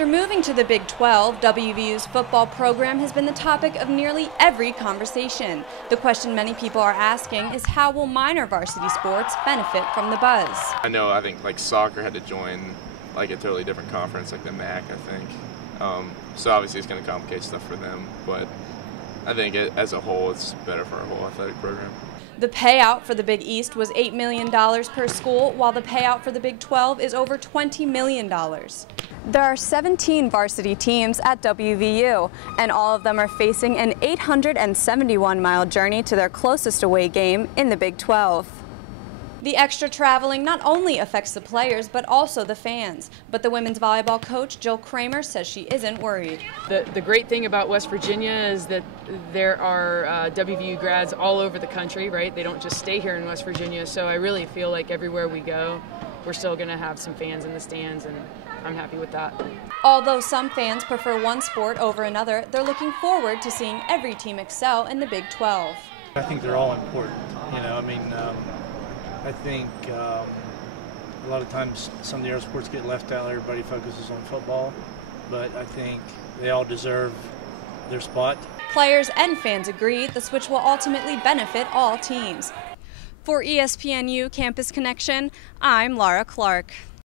After moving to the Big 12, WVU's football program has been the topic of nearly every conversation. The question many people are asking is, how will minor varsity sports benefit from the buzz? I think like soccer had to join like a totally different conference, like the MAC, I think. So obviously it's going to complicate stuff for them, but I think as a whole it's better for our whole athletic program. The payout for the Big East was $8 million per school, while the payout for the Big 12 is over $20 million. There are 17 varsity teams at WVU, and all of them are facing an 871-mile journey to their closest away game in the Big 12. The extra traveling not only affects the players, but also the fans. But the women's volleyball coach, Jill Kramer, says she isn't worried. The great thing about West Virginia is that there are WVU grads all over the country, right? They don't just stay here in West Virginia, so I really feel like everywhere we go, we're still going to have some fans in the stands, and I'm happy with that. Although some fans prefer one sport over another, they're looking forward to seeing every team excel in the Big 12. I think they're all important. I think a lot of times some of the other sports get left out. Everybody focuses on football, but I think they all deserve their spot. Players and fans agree the switch will ultimately benefit all teams. For ESPNU Campus Connection, I'm Laura Clark.